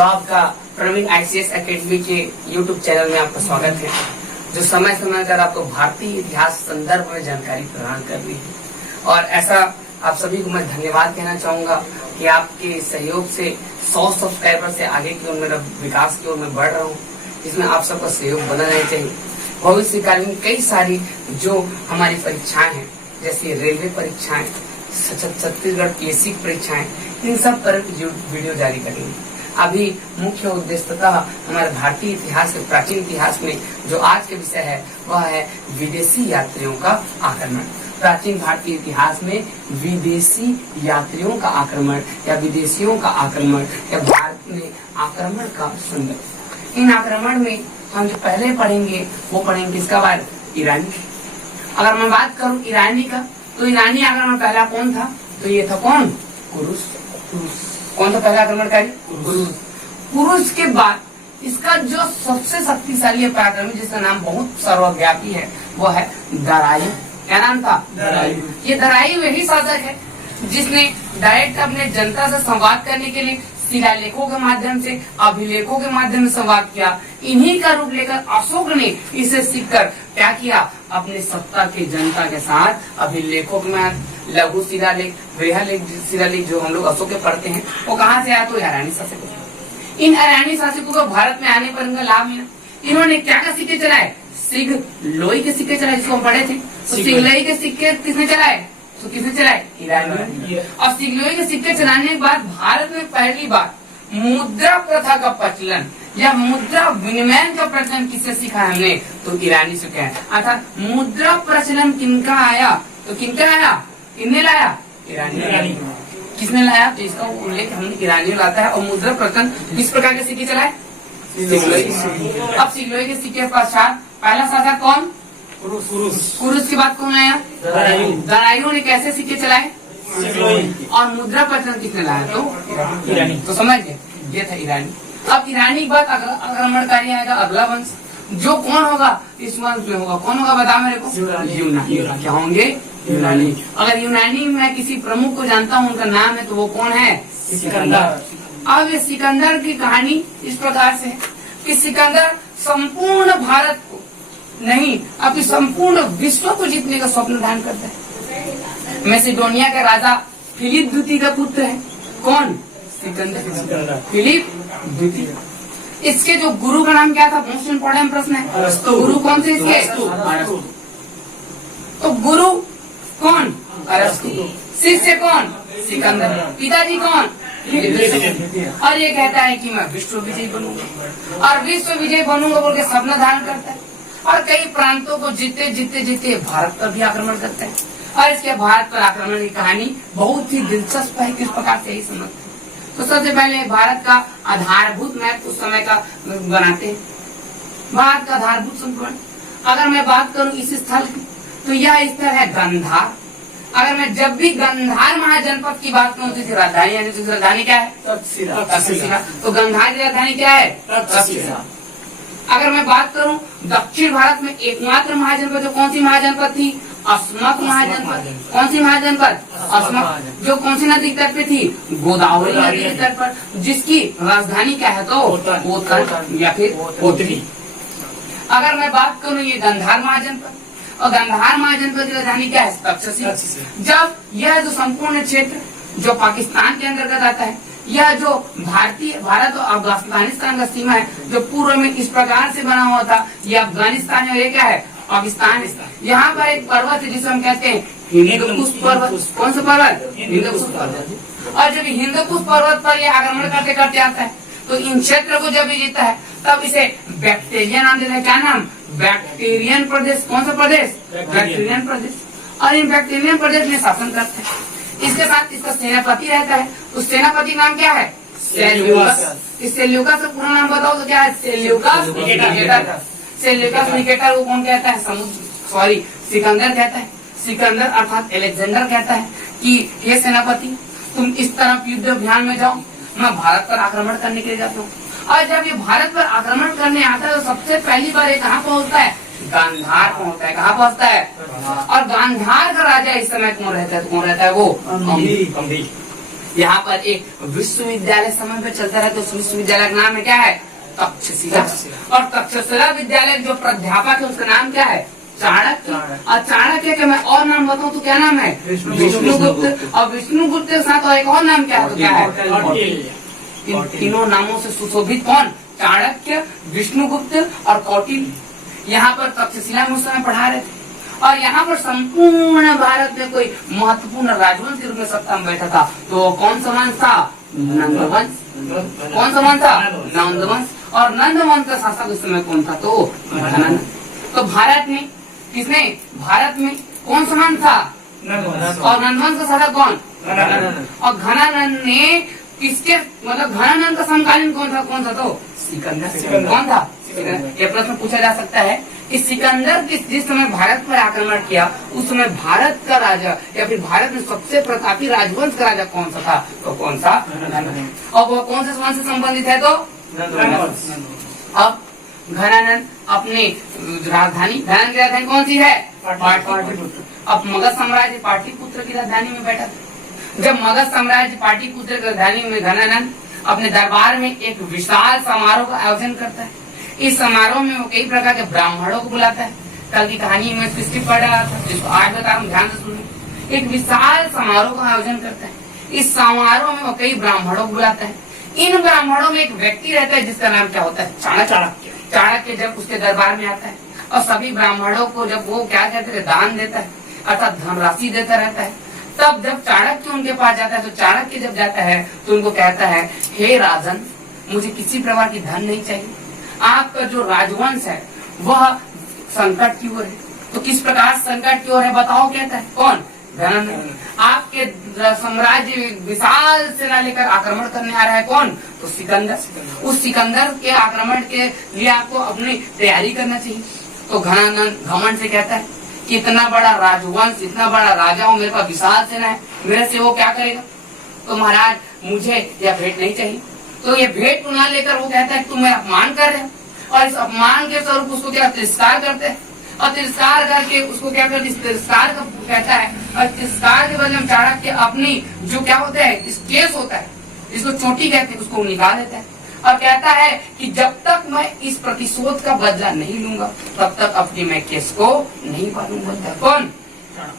तो आपका Praveen ICS academy के यूट्यूब चैनल में आपका स्वागत है, जो समय समय पर आपको भारतीय इतिहास संदर्भ में जानकारी प्रदान कर रही है। और ऐसा आप सभी को मैं धन्यवाद कहना चाहूंगा कि आपके सहयोग से 100 सब्सक्राइबर से आगे की ओर मेरा विकास की ओर मैं बढ़ रहा हूँ। इसमें आप सबका सहयोग बना रहना चाहिए। भविष्यकालीन कई सारी जो हमारी परीक्षाएं हैं, जैसे रेलवे परीक्षाएं, छत्तीसगढ़ पीएससी की परीक्षाएं, इन सब पर वीडियो जारी करेंगे। अभी मुख्य उद्देश्यतः हमारे भारतीय इतिहास के प्राचीन इतिहास में जो आज के विषय है वह है विदेशी यात्रियों का आक्रमण। प्राचीन भारतीय इतिहास में विदेशी यात्रियों का आक्रमण या विदेशियों का आक्रमण या भारत में आक्रमण का संदर्भ। इन आक्रमण में हम जो पहले पढ़ेंगे वो पढ़ेंगे किसका बारे? ईरानी। अगर मैं बात करूं ईरानी का, तो ईरानी आक्रमण पहला कौन था? तो ये था कौन? कुरुश। कौन था पहला आक्रमणकारी? कुरुश। कुरुश के बाद इसका जो सबसे शक्तिशाली पराक्रमी जिसका नाम बहुत सर्वव्यापी है वो है दरायु। क्या नाम था? दरायु। ये दरायु वही शासक है जिसने डायरेक्ट अपने जनता से संवाद करने के लिए शिलालेखों के माध्यम से, अभिलेखों के माध्यम से संवाद किया। इन्हीं का रूप लेकर अशोक ने इसे सीखकर क्या किया? अपने सत्ता के जनता के साथ अभिलेखों में लघु शिलालेख, बृहद शिलालेख जो हम लोग अशोक के पढ़ते हैं वो कहाँ से आया? तो ईरानी शासकों। इन ईरानी शासकों को भारत में आने पर इनका लाभ मिला। इन्होंने क्या का सिक्के चलाए? सिग लोई के सिक्के चलाए, जिसको हम पढ़े थे। तो सिगलोई के सिक्के किसने चलाए? तो किसने चलाए? ईरानी। और सिगलोई के सिक्के चलाने के बाद भारत में पहली बार मुद्रा प्रथा का प्रचलन या मुद्रा विनिमय का प्रचलन किससे सीखा हमने? तो ईरानी से। क्या अर्थात मुद्रा प्रचलन किनका आया? तो किनका आया? किसने लाया? ईरानी। किसने लाया? तो इसका उल्लेख हमने ईरानी लाता है। और मुद्रा प्रचलन किस प्रकार के सिक्के चलाए? अब सिगलोई के सिक्के पश्चात पहला शासक कौन? कुरुश के बाद कौन आया? दरायु ने कैसे सिक्के चलाए? और मुद्रा प्रचलन किसने लाया? तो ईरानी। तो समझ गए, ये था ईरानी। अब ईरानी के बाद आक्रमणकारी आएगा अगला वंश, जो कौन होगा? इस वंश में होगा। कौन होगा बता मेरे को? यूनानी। क्या होंगे? यूनानी। अगर यूनानी में किसी प्रमुख को जानता हूँ, उनका नाम है, तो वो कौन है? सिकंदर। अब ये सिकंदर की कहानी इस प्रकार से है कि सिकंदर संपूर्ण भारत को नहीं, अपनी संपूर्ण विश्व को जीतने का स्वप्न धारण करता है। मैसिडोनिया के राजा फिलिप द्वितीय का पुत्र है। कौन? सिकंदर। फिलिप द्वितीय। इसके जो गुरु का नाम क्या था? मोस्ट इम्पोर्टेंट प्रश्न है। गुरु कौन से इसके? अरस्तु। तो गुरु कौन? अरस्तु। शिष्य कौन? सिकंदर। पिताजी कौन? और ये कहता है कि मैं विश्व विजयी बनूंगा, और विश्व विजयी बनूंगा बोल के सपना धारण करता है। और कई प्रांतों को जीते जीते जीते भारत पर भी आक्रमण करता है। और इसके भारत पर आक्रमण की कहानी बहुत ही दिलचस्प है। किस प्रकार से यही समझते हैं। तो सबसे पहले भारत का आधारभूत मैप उस समय का बनाते हैं। भारत का आधारभूत संपूर्ण अगर मैं बात करूं इस स्थल की, तो यह स्थल है गंधार। अगर मैं जब भी गंधार महाजनपद की बात करूं तो राजधानी, यानी तो राजधानी क्या है? तक्षशिला। तो गंधार की राजधानी क्या है? तक्षशिला। अगर मैं बात करूं दक्षिण भारत में एकमात्र महाजनपद जो कौन सी महाजनपद थी? अस्मक महाजनपद। कौन सी महाजनपद? अस्मक। जो कौन सी नदी तट पे थी? गोदावरी नदी के तट पर, जिसकी राजधानी क्या है? तो कोतन या फिर कोतरी। अगर मैं बात करूं ये गंधार महाजनपद, और गंधार महाजनपद की राजधानी क्या है? तक्षशिला। जब यह जो संपूर्ण क्षेत्र जो पाकिस्तान के अंतर्गत आता है, यह जो भारत और अफगानिस्तान का सीमा है, जो पूर्व में इस प्रकार से बना हुआ था, ये अफगानिस्तान है, ये क्या है? पाकिस्तान है। यहाँ पर एक पर्वत है जिसे हम कहते हैं हिंदुकुश पर्वत। कौन सा पर्वत? हिंदुकुश पर्वत। और जब हिंदुकुश पर्वत पर यह आक्रमण करते करते आता है, तो इन क्षेत्र को जब भी जीता है तब इसे बैक्टीरिया नाम देता है। क्या नाम? बैक्टीरियन प्रदेश। कौन सा प्रदेश? बैक्टीरियन प्रदेश। और इन बैक्टीरियन प्रदेश में शासन करते हैं। इसके साथ इसका सेनापति रहता है। उस सेनापति नाम क्या है? सेल्यूकस। इस सेल्यूकस का पूरा नाम बताओ तो क्या है? Seleucus Nicator. सेल्यूकस निकेटर को कौन कहता है? सिकंदर कहता है। सिकंदर अर्थात अलेक्जेंडर कहता है कि हे सेनापति, तुम इस तरफ युद्ध अभियान में जाओ, मैं भारत पर आक्रमण करने के लिए जाता हूँ। और जब ये भारत पर आक्रमण करने आता है तो सबसे पहली बार ये कहाँ पहुँचता है? गांधार पहुँचता है। कहाँ पहुँचता है? और गांधार का राजा इस समय कौन रहता है? तो कौन रहता है? वो यहाँ पर एक विश्वविद्यालय समय पे चलता रहा, तो उस विश्वविद्यालय का नाम है क्या है? तक्षशिला। और तक्षशिला विद्यालय जो प्राध्यापक है उसका नाम क्या है? चाणक्य। और चाणक्य के मैं और नाम बताऊं तो क्या नाम है? विष्णुगुप्त। और विष्णुगुप्त के साथ और एक और नाम क्या है? तो क्या है? इन तीनों नामों से सुशोभित कौन? चाणक्य, विष्णुगुप्त और कौटिल्य। यहाँ पर तक्षशिला में उस समय पढ़ा रहे थे। और यहाँ पर संपूर्ण भारत में कोई महत्वपूर्ण राजवंश के रूप में सत्ता में बैठा था, तो कौन सा वंश था? नंदवंश। कौन सा वंश था? नंदवंश। और नंदवंश का शासक उस समय कौन था? तो घनानंद। तो भारत में किसने? भारत में कौन सा वंश था? और नंदवंश का शासक कौन? और घनानंद ने किसके, मतलब घनानंद का समकालीन कौन था? कौन सा? तो सिकंदर। कौन था? ये प्रश्न पूछा जा सकता है कि सिकंदर जिस समय भारत पर आक्रमण किया उस समय भारत का राजा या फिर भारत में सबसे प्रतापी राजवंश का राजा कौन सा था? तो कौन सा? और वो कौन से वंश से संबंधित है? तो अब घनानंद अपने राजधानी, घनानंद की राजधानी कौन सी है? पाटलिपुत्र। अब मगध साम्राज्य पाटलिपुत्र की राजधानी में बैठा था। जब मगध साम्राज्य पाटलिपुत्र की राजधानी में घनानंद अपने दरबार में एक विशाल समारोह का आयोजन करता है। इस समारोह में वो कई प्रकार के ब्राह्मणों को बुलाता है। कल की कहानी में सृष्टि पढ़ रहा था, जिसको आज बता रहा हूँ, ध्यान से सुनिए। एक विशाल समारोह का आयोजन करता है। इस समारोह में वो कई ब्राह्मणों को बुलाता है। इन ब्राह्मणों में एक व्यक्ति रहता है जिसका नाम क्या होता है? चाणक्य। चाणक्य जब उसके दरबार में आता है और सभी ब्राह्मणों को जब वो क्या कहते हैं, दान देता है, अर्थात धनराशि देता रहता है, तब जब चाणक्य उनके पास जाता है तो चाणक्य जब जाता है तो उनको कहता है, हे राजन, मुझे किसी प्रकार की धन नहीं चाहिए। आपका जो राजवंश है वह संकट की ओर है। तो किस प्रकार संकट की ओर है बताओ? कहता है कौन? घनानंद। आपके साम्राज्य विशाल सेना लेकर आक्रमण करने आ रहा है। कौन? तो सिकंदर। उस सिकंदर के आक्रमण के लिए आपको अपनी तैयारी करना चाहिए। तो घनानंद घमंड से कहता है कि इतना बड़ा राजवंश, इतना बड़ा राजा हूँ, मेरे पास विशाल सेना है, मेरे से वो क्या करेगा? तो महाराज मुझे यह भेंट नहीं चाहिए। तो ये भेंट को ना लेकर वो कहता है तुम मेरा अपमान कर रहे हो, और इस अपमान के स्वरूप उसको क्या तिरस्कार करते हैं, और तिरस्कार करके उसको क्या करते, तिरस्कार का कहता है। और तिरस्कार के बदले में चाणक्य अपनी जो क्या होता है, इस केस होता है, इसको चोटी कहते हैं, उसको निकाल देता है और कहता है कि जब तक मैं इस प्रतिशोध का बदला नहीं लूंगा तब तक अपनी मैं केस को नहीं पालूंगा। कौन?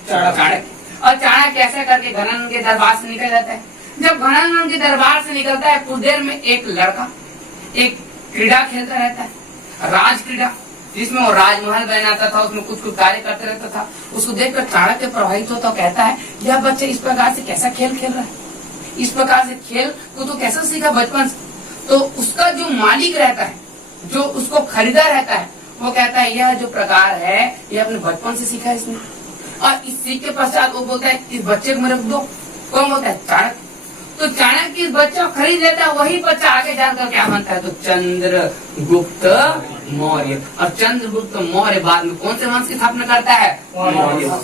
चाणक्य। और चाणक्य ऐसा करके घनानंद के दरबार से निकल जाता है। जब घनानंद के दरबार से निकलता है कुछ देर में एक लड़का एक क्रीड़ा खेलता रहता है, राज क्रीड़ा, जिसमें वो राजमहल बनाता था, उसमें कुछ कुछ कार्य करते रहता था। उसको देखकर चाणक्य प्रभावित होता, कहता है यह बच्चा इस प्रकार से कैसा खेल खेल रहा है, इस प्रकार से खेल को तो कैसा सीखा बचपन से? तो उसका जो मालिक रहता है, जो उसको खरीदा रहता है, वो कहता है यह जो प्रकार है यह अपने बचपन से सीखा है इसने। और इस सीख के पश्चात वो बोलता है इस बच्चे को मेरे को दो। कौन बोलता है? चाणक्य। तो चाणक्य इस बच्चा खरीद लेता है, वही बच्चा आगे जाकर क्या बनता है? तो चंद्रगुप्त मौर्य। और चंद्रगुप्त मौर्य बाद में कौन से वंश की स्थापना करता है? मौर्य।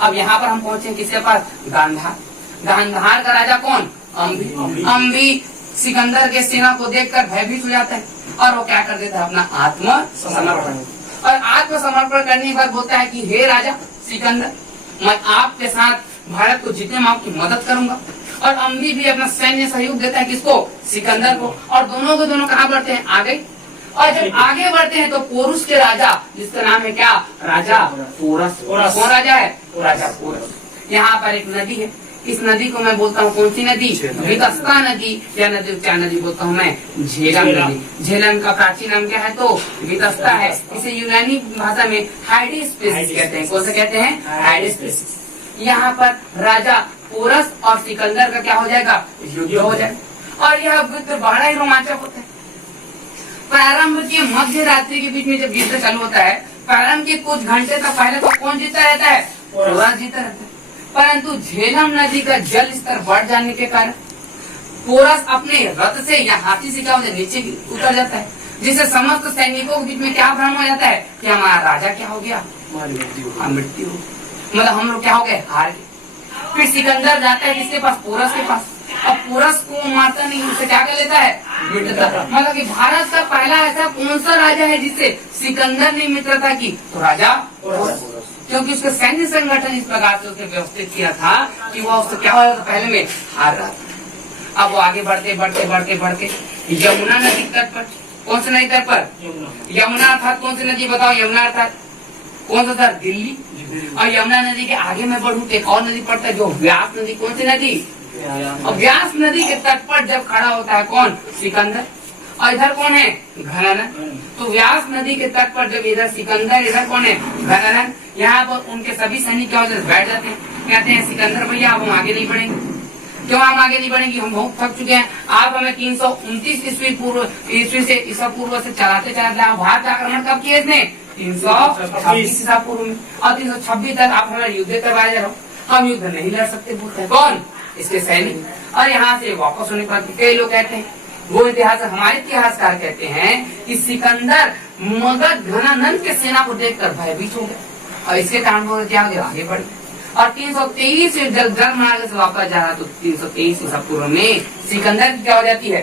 अब यहाँ पर हम पहुंचे किसके पास? गांधार। गांधार का राजा कौन? अम्बी। अम्बी सिकंदर के सेना को देखकर भयभीत हो जाता है और वो क्या कर देता है? अपना आत्मसमर्पण। और आत्मसमर्पण करने के बाद बोलता है कि हे राजा सिकंदर, मैं आपके साथ भारत को जीतने में आपकी मदद करूंगा। और अम्बी भी अपना सैन्य सहयोग देता है किसको? सिकंदर को। और दोनों के दोनों कहाँ बढ़ते हैं? आगे। और जब आगे बढ़ते हैं तो पोरुस के राजा, जिसका नाम है क्या? राजा पोरस। कौन राजा है? राजा पोरस। यहाँ पर एक नदी है, इस नदी को मैं बोलता हूँ कौन सी नदी? वितस्ता नदी। या नदी क्या नदी बोलता हूँ मैं? झेलम नदी। झेलम का प्राचीन नाम क्या है? तो वितस्ता है। इसे यूनानी भाषा में हाइडिस्पेसिस कहते हैं। कौन सा कहते हैं? हाइडिस्पेसिस। यहाँ पर राजा पोरस और सिकंदर का क्या हो जाएगा? युद्ध हो जाएगा। और यह युद्ध बड़ा ही रोमांचक होता है। प्रारंभ के मध्य रात्रि के बीच में जब युद्ध चालू होता है, प्रारंभ के कुछ घंटे तक पहले तो कौन जीता रहता है? पोरस जीता रहता है। परंतु झेलम नदी का जल स्तर बढ़ जाने के कारण पोरस अपने रथ से या हाथी से क्या हो जाता है? नीचे उतर जाता है, जिससे समस्त सैनिकों के बीच में क्या भ्रम हो जाता है कि हमारा राजा क्या हो गया? मृत्यु हो, मतलब हम लोग क्या हो गए? हार गए। फिर सिकंदर जाता है किसके पास? पोरस के पास। अब पोरस को मारता नहीं, उसे क्या कर लेता है? मित्रता। मतलब कि भारत का पहला ऐसा कौन सा राजा है जिससे सिकंदर ने मित्रता की? तो राजा पोरस। क्योंकि उसका सैन्य संगठन इस प्रकार से उसने व्यवस्थित किया था कि वह उससे क्या हो, पहले में हार रहा था। अब वो आगे बढ़ते बढ़ते बढ़ते बढ़ते यमुना नदी तट पर, कौन सी नदी तट पर? यमुना अर्थात कौन सी नदी बताओ? यमुना अर्थात कौन सा था? दिल्ली। और यमुना नदी के आगे मैं बढ़ूं तो एक और नदी पड़ता है जो व्यास नदी। कौन सी नदी? और व्यास नदी के तट पर जब खड़ा होता है कौन? सिकंदर। और इधर कौन है? घनानंद। तो व्यास नदी के तट पर जब इधर सिकंदर, इधर कौन है? घनानंद। यहाँ पर उनके सभी सैनिक क्या होते हैं? बैठ जाते हैं, कहते हैं सिकंदर भैया अब हम आगे नहीं बढ़ेंगे। क्यों हम आगे नहीं बढ़ेंगे? हम बहुत थक चुके हैं। आप हमें 329 ईस्वी से ईसा पूर्व से चलाते चलाते आप भारत आक्रमण कब किए इसने? 326 ईसा पूर्व में। और 326 तक आप हमें युद्ध करवाए जा रहे हो, हम युद्ध नहीं लड़ सकते बोलते हैं। कौन? इसके सैनिक। और यहाँ से वापस होने पर कई लोग कहते हैं, वो इतिहास हमारे इतिहासकार कहते हैं कि सिकंदर मगध घनानंद के सेना को देखकर भयभीत हो गया और इसके कारण वो क्या आगे बढ़े। और 323 जब जन्म से वापस जा रहा तो 323 ईसा पूर्व में सिकंदर की क्या हो जाती है?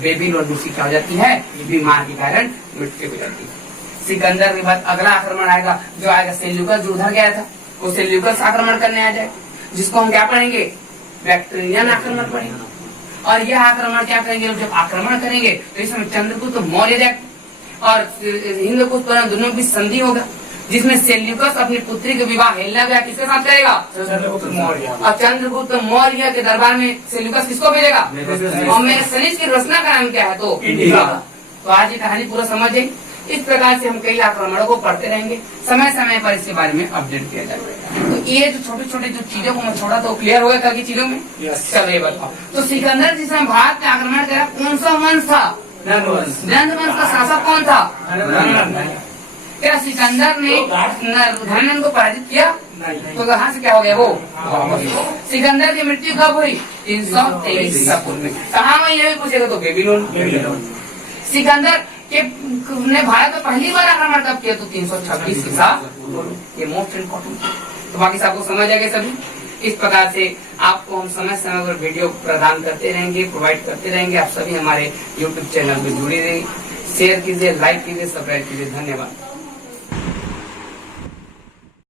बेबीलोन रूसी क्या हो जाती है? बीमार के कारण मृत्यु हो जाती है। सिकंदर के बाद अगला आक्रमण आएगा जो आएगा सेल्यूकस, जो उधर गया था वो सेल्यूकस आक्रमण करने आ जाए, जिसको हम क्या पढ़ेंगे? बैक्ट्रियन आक्रमण पढ़ेंगे। और यह आक्रमण क्या करेंगे? जब आक्रमण करेंगे तो इस समय चंद्रगुप्त मौर्य और हिंदकुश दोनों की संधि होगा, जिसमें सेल्यूकस अपनी पुत्री के विवाह हेलेना किसके साथ करेगा? चंद्रगुप्त मौर्य। और चंद्रगुप्त मौर्य के दरबार में सेल्यूकस किसको भेजेगा? और मेरे सनीज की रचना का नाम क्या है? तो इंडिया। तो आज ये कहानी पूरा समझे। इस प्रकार से हम कई आक्रमणों को पढ़ते रहेंगे, समय समय पर इसके बारे में अपडेट किया जाएगा। तो ये जो छोटे छोटे जो चीजों को मैं छोड़ा तो क्लियर हो गया कल की चीजों में। चलो ये बताओ, तो सिकंदर जिसने भारत पे आक्रमण करा कौन सा वंश था? नंद वंश का शासक कौन था? क्या सिकंदर ने घनानंद को पराजित किया? तो कहाँ से क्या हो गया वो? सिकंदर की मृत्यु कब हुई? 323 ईसा पूर्व में। कहाँ हुई ये भी पूछेगा तो बेबीलोन। सिकंदर ने भारत में पहली बार आक्रमण कब किया? तो 326 ईसा। ये मोस्ट इम्पोर्टेंट। तो बाकी सबको समझ आ गया सभी। इस प्रकार से आपको हम समय समय पर वीडियो प्रदान करते रहेंगे, प्रोवाइड करते रहेंगे। आप सभी हमारे YouTube चैनल में जुड़े रहिए, शेयर कीजिए, लाइक कीजिए, सब्सक्राइब कीजिए। धन्यवाद।